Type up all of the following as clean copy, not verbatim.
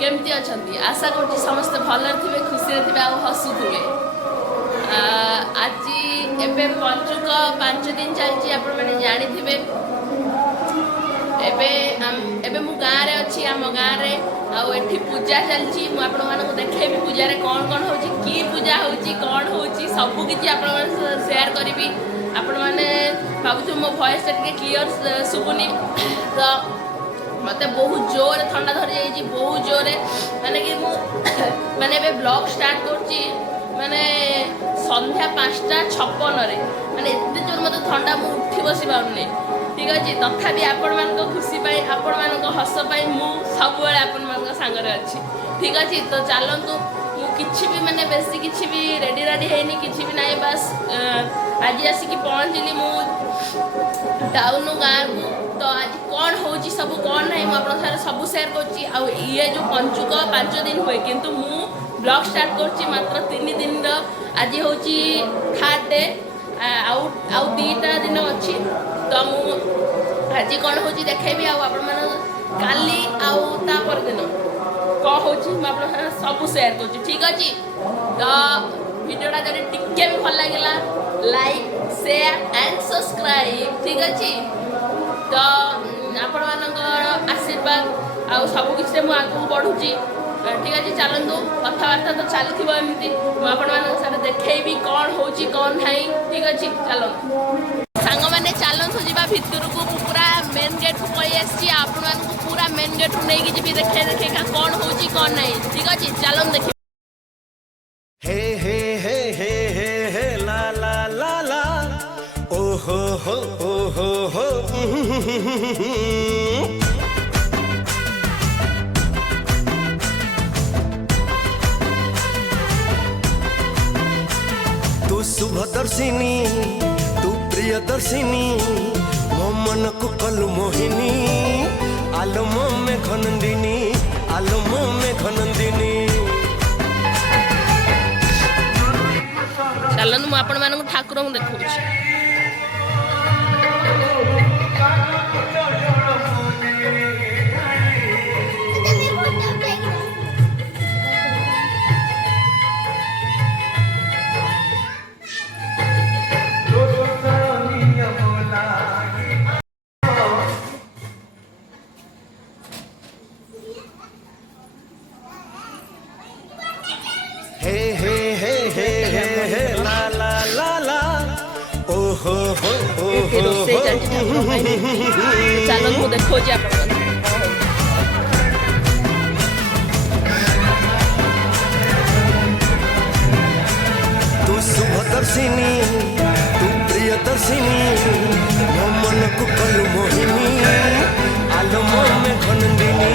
केमती अच्छा आशा कर समस्त भल थे खुशी थे हसुवे आज एवं पंचुक 5 दिन चलती आप जानी एबे मु गाँव रे अच्छी आम गाँव रे आठी पूजा चलती मुझे देखेबी पूजा कौन कौन हो कि पूजा हो कौन हो सबकि आप सेयार करी आपण मैंने भावुँ मो भॉइस टे क्लीयर शुभुनी तो मत बहुत जोर ठंडा धरी जाइए बहुत जोर माने कि माने ब्लॉग स्टार्ट कर माने संध्या 5:56 माने एत जोर मत ठंडा मु उठी बस पारे ठीक अच्छे तथापि आपण मान खुशी आपण मान हस सब आपण सांगे अच्छी ठीक अच्छे तो चलतु किसी भी माने बेसी किसी भी रेडी रेडी है किसी भी नहीं बस आज आसिक पहुँचली मु टाउन गाँव को तो आज कौन हो सब कौन ना मुझे सब सेयार कर ये जो पंचुक 5 दिन हुए किंतु मु ब्लॉग स्टार्ट कर मात्र 3 दिन आज हूँ 3rd डे आउ 2टा दिन अच्छी तो मु आज कौन हो देखेबी काली आपर दिन कौन हो सब सेयार कर ठीक अच्छे तो वीडियोटा जब टिके भी भल लगे लाइक शेयर एंड सब्सक्राइब ठीक अच्छे तो आपण मान आशीर्वाद आउ सब किसी मुझे आगे बढ़ुची ठीक अच्छे चलतु कथबार्ता तो चलती एमती मुझे देखेबी कौन हो कौन ना ठीक अच्छे चलतु सांग मैंने चलतु जा भितर को पूरा मेन गेट को पलि आपण पूरा मेन गेट को नहीं जी देखे देखे कौन हो कौन ना ठीक अच्छे चलतु देख हे हे हे हे हे हे ला ला ला ला ओ हो हो तू शुभदर्शिनी तू प्रियदर्शिनी मो मन को कलु मोहिनी आलम में घनंदिनी आलम में घनंदिनी चलतु मुझे आपण मानक ठाकुर को देखा हे हे हे हे हे हे ला ला ला ला ओ हो चलो मु देखो जी तू शुभदर्शिनी तू प्रियदर्शिनी मो मन को कलु मोहिनी आलम में घनंदिनी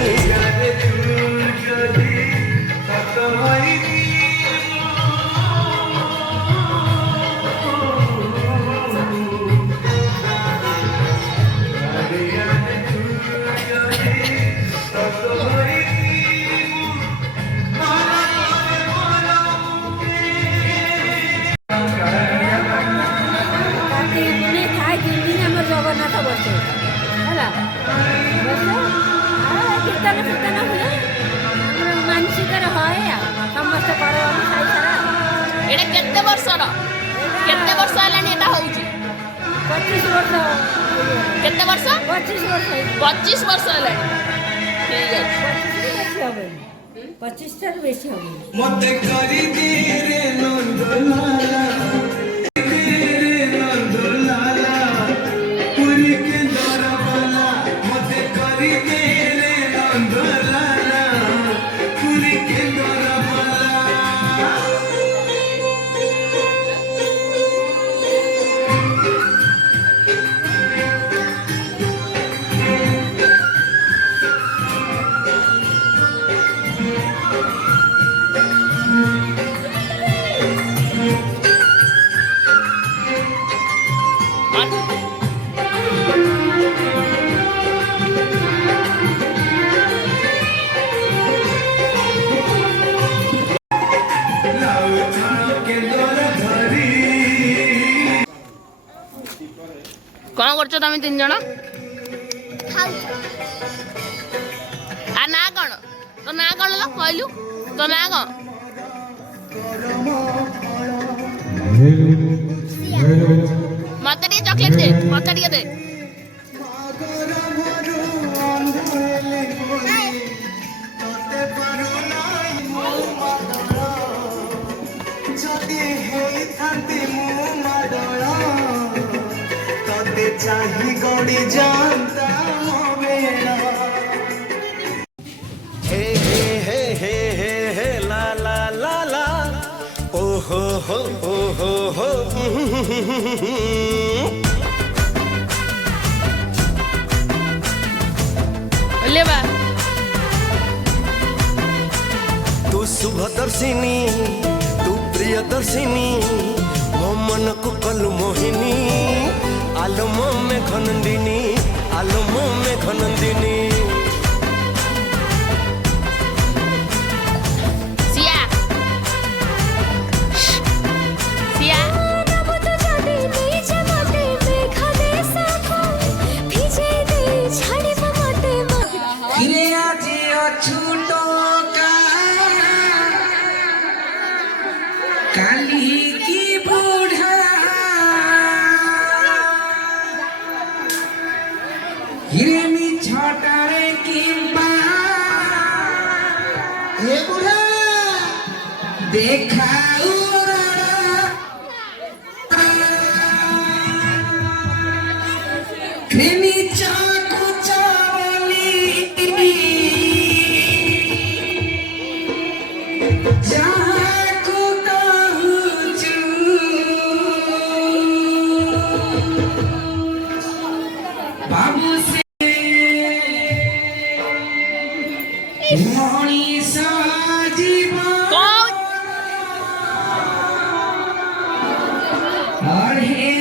जगन्नाथ बसे कीर्तन कीर्तन हुए मानसिक है समस्त कर केते वर्ष हेलानी एटा होउची 25 वर्ष केते वर्ष 25 वर्ष हेलानी ठीक है 25 ठार बेसी हो मते करी दी रे नंदलाला कौन कर तुम 3 जन आ ना कौन तो ना कौन लो कहलु तो ना कौन मत टे चॉकलेट दे मत टे दे चाही गौड़ी जानता बेड़ा हे हे हे हे हे हे ला ला ला ला ओ हो हो ले बा तू शुभदर्शिनी तू प्रियदर्शिनी मो मन को कलु मोहिनी आलमो में घनंदिनी आलमो में घनंदिनी सिया सिया हिरे आजी अछूटो का काली की बूढ़ा हिरे मी छोटारे की हे बूढ़ा देखा प्रेमी चाकू चावली जाकू कहूचू बाबू से मनीषा जीवन कौन और हे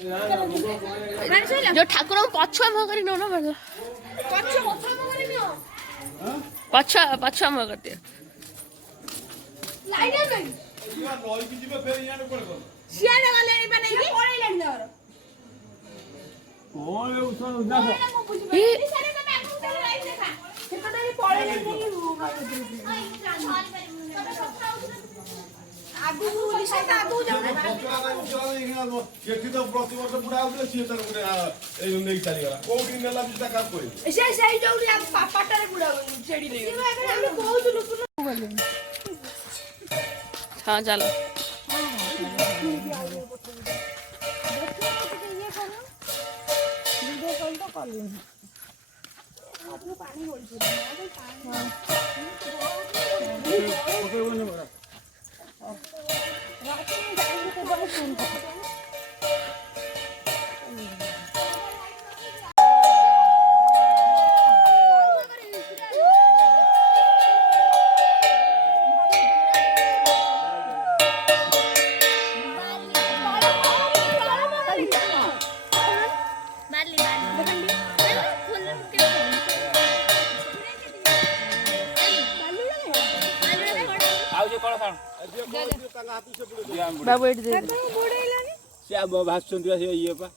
जो ठाकुर पछुआ मुह कर नौ ना पछुआ पछुआ मुह कर दियो ଏଠି ତ ପ୍ରତିବର୍ଷ ବୁଢା ହଉଥିଲେ ସିଏ ତାର ଗୋଟେ ନେଇକି ଚାଲିଗଲା କୋଉଠି ନେଲା ବି କାମ କରି ସେଇ ଯୋଉଠି ପାଟରେ ବୁଡା ସେଠି ଆମେ କହୁଥିଲୁ हाँ चलो ବାବୁ ଏଠି ସେ ଭାସୁଛନ୍ତି ଇଏ ପା